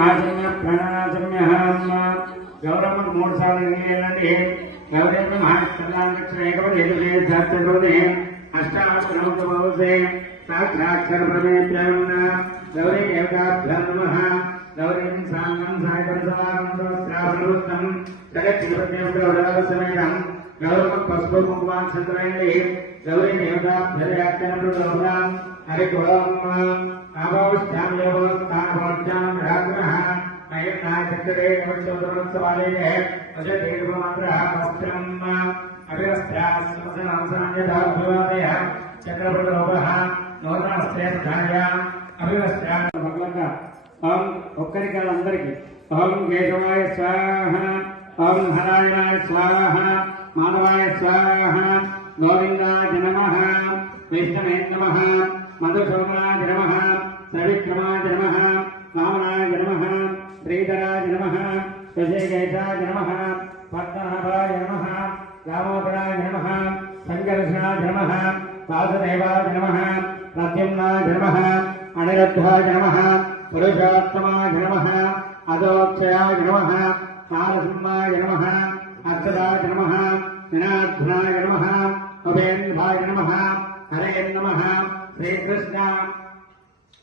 ఆసమ్య ప్రాణాసమ్యహం గౌరమ్మ 3 సార్లు నీళ్ళండి గౌరమ్మ మహాత్సర్లాంగక్షర ఏకపదేశే శాస్త్రకృతే అష్టాక్షరముఖమవసే సాక్షాక్షర ప్రమేత్యన్న గౌరీ ఏకాభ్యాం నమః గౌరీం సాంగం సాయపరసవారం సహస్రావృతం జగత్తిపత్యం గౌరవ పసుపు కుంకుమాన్ సంతరండి గౌరీ దేవతాభ్యర్యాఖ్యానం హరి గోళం ఆభావశ్యాం యోగస్థానభోజ్యాం రాగ్రహ అయ్యన్నాయ చక్రే నవచోదరోత్సవాలయ అజదేవమాత్రః వస్త్రం అభివస్త్రాస్సంసాన్యదాభ్యవాదయ చక్రపటలోపః నూతనవస్త్రేధాయ అభివస్త్రా భగవంత ఓం ఒక్కరికి అందరికీ ఓం కేశవాయ స్వాహ ఓం నారాయణాయ స్వాహ మాధవాయ స్వాహ గోవిందాయ నమః వైష్ణవే నమః మధుసూదనాయ నమః సవిక్రమాయ నమః వామనాయ నమః శ్రీధరాయ నమః శశికేశాయ నమః పద్మనాభాయ నమః దామోదరాయ నమః సంకర్షణాయ నమః వాసుదేవాయ నమః ప్రద్యుమ్నాయ నమః అనిరుద్ధాయ నమః పురుషోత్తమాయ నమః అదోక్షయాయ నమః నారసింహాయ నమః అర్చదాయ నమః వినాధనాయ నమః అభేంద్రాయ నమః హరే నమః శ్రీకృష్ణ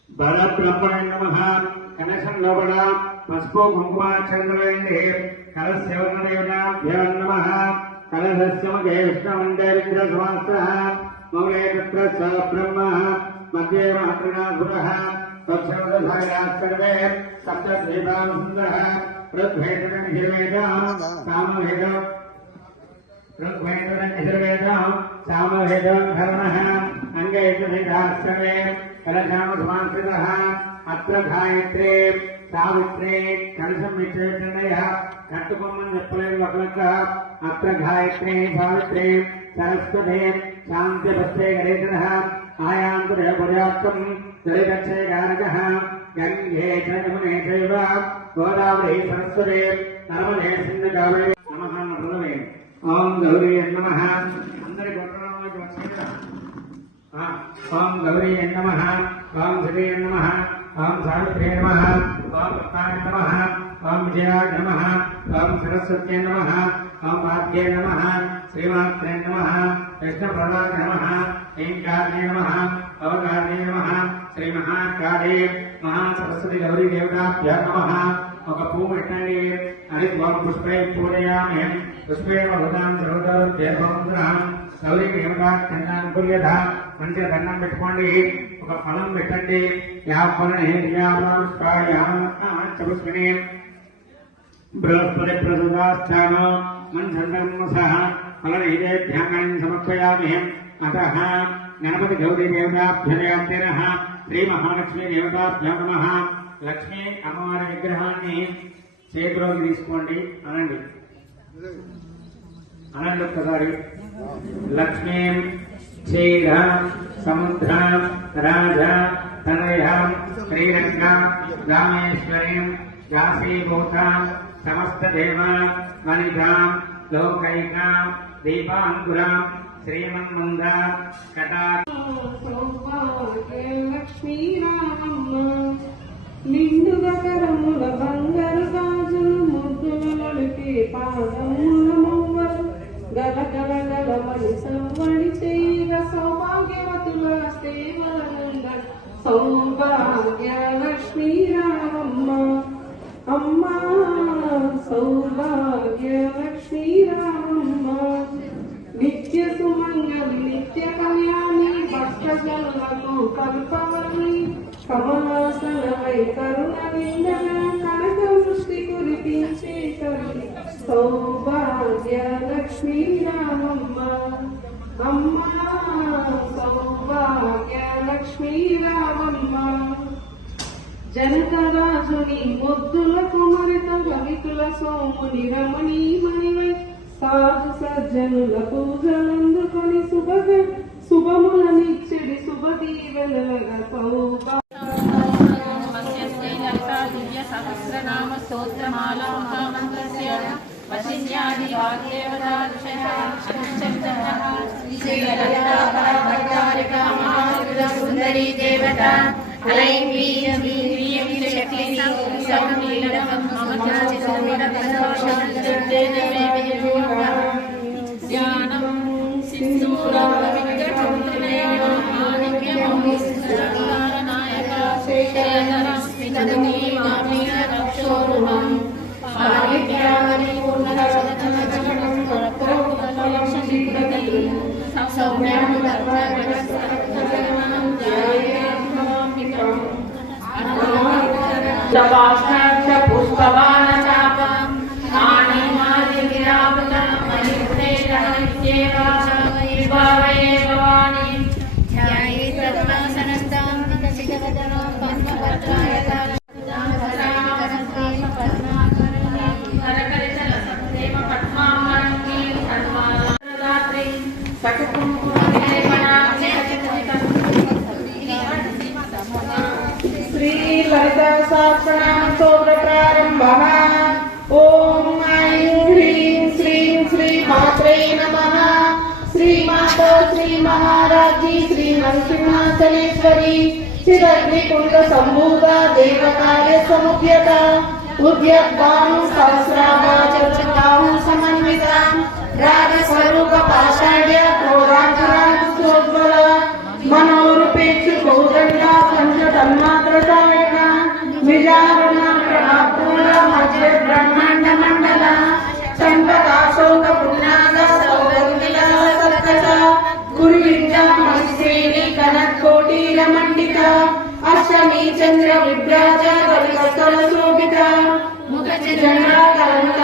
బలబ్రహ్మణే నమః కనశంలోపడ పసుపు కుంకుమాచంద్రవేండి కలశవర్ణదేవతాభ్యో నమః కలశస్య మధ్యే విష్ణుమండే విగ్రహసమాస్త్రః మౌళే తత్ర స బ్రహ్మ మధ్యే మహాత్రినాథురః తత్సర్వధాయాः సర్వే సప్తద్వీపాः సుందరः ఋగ్వేదం సామవేదం సామవేదధర్మః అంగైర్వేదాः సర్వే కలశామసమాశ్రితः అత్ర గాయత్రే సావిత్రే కలశం విచ్చేతనయ కట్టుకోమని చెప్పలేదు ఒకలక్క అత్ర గాయత్రే సావిత్రే సరస్వతే శాంతి భక్తే గణేశనః ఆయాంతురే పర్యాప్తం దళితక్షయ గానకః గంగే చ యమునే చైవ గోదావరి సరస్వతే నర్మదే సింధు కావేరీ నమః నమః ఓం గౌరీ నమః అందరి గొప్పనామానికి వచ్చేదా ఓం గౌరీ నమః ఓం శ్రీ నమః ఓం సావిత్రే నమః ఓం రత్నాయ నమః ఓం విజయాయ నమః ఓం సరస్వత్యై నమః ఓం పాద్యై నమః శ్రీమాత్రే నమః కృష్ణప్రదాయ నమః ఏకార్యై నమః అవకార్యై నమః శ్రీ మహాకాళీ మహాసరస్వతి గౌరీ దేవతాభ్యో నమః ఒక పువ్వు పెట్టండి అని పుష్పై పూజయామి పుష్పేణ భూతాం సర్వదర్భం గౌరీ దేవతాఖ్యండాన్ని పూర్యత మంచిగా దండం పెట్టుకోండి ఒక ఫలం పెట్టండి పుష్పని బృహస్పతి ప్రసుదాస్థాన మంత్రం సహ ఫలనైవేద్యాన్ని సమర్పయామి అతః గణపతి గౌరీ దేవతాభ్యర్యాప్తినః శ్రీ మహాలక్ష్మీ దేవతాభ్యో నమః లక్ష్మీ అమ్మవారి విగ్రహాన్ని చేతిలోకి తీసుకోండి అనండి అనండి ఒక్కసారి లక్ష్మీ క్షీర సముద్ర రాజ తనయ శ్రీరంగ రామేశ్వరీం జాసీభూత సమస్త దేవ వనిత లోకైక దీపాంకుర శ్రీమన్మంద కటా నిండుగా కరముల బంగారు గాజులు ముద్దులు నలిపి పాదముల మువ్వలు గల గల గలమని సవ్వడి చేయగ సౌభాగ్యవతుల సేవలంద సౌభాగ్య లక్ష్మీ రామమ్మ అమ్మా సౌభాగ్య లక్ష్మీ రామమ్మ నిత్య సుమంగళి నిత్య కళ్యాణి భక్తజనులకు కల్పవల్లి కమలాసన వైకరుణ నిందన కనక వృష్టి కురిపించే తల్లి సౌభాగ్య లక్ష్మీ రామమ్మ అమ్మా సౌభాగ్య లక్ష్మీ రామమ్మ జనకరాజుని ముద్దుల కుమరిత లలితుల సోముని రమణీ మణివై సాధు సజ్జనుల పూజలందుకొని శుభములనిచ్చడి శుభదీవెలగా సౌభాగ్య సహస్రనామ స్తోత్రమాలా మహామంత్రస్య వశిన్యాది వాగ్దేవతా సుందరీ దేవత అలైం వీర్యం శక్తి శ్రీ లలిత సహస్రనామ స్తోత్ర ప్రారంభః. ఓం ఐం హ్రీం శ్రీం శ్రీ మాత్రే నమః. శ్రీమాత శ్రీ మహారాజ్ఞి శ్రీ నరసింహాసనేశ్వరి చిరగ్నికుండ సంభూత దేవకార్య సముద్యత ఉద్యద్భాను సహస్రాభాచర్చతాహు సమన్విత రాజస్వరూప పాషాఢ్య క్రోధాంతరాజ్వల మనోరుపేక్షు కౌదండ పంచ తన్మాత్ర సాయక విజారుణ ప్రభాపూల మధ్య బ్రహ్మాండ మండల చంపకాశోక పుణ్యాగ సౌగంధిక సత్కట కురువింజ మశ్రేణి కనకోటీర మండిత అష్టమి చంద్ర విభ్రాజ గలికస్థల శోభిత ముఖ చంద్ర కలంక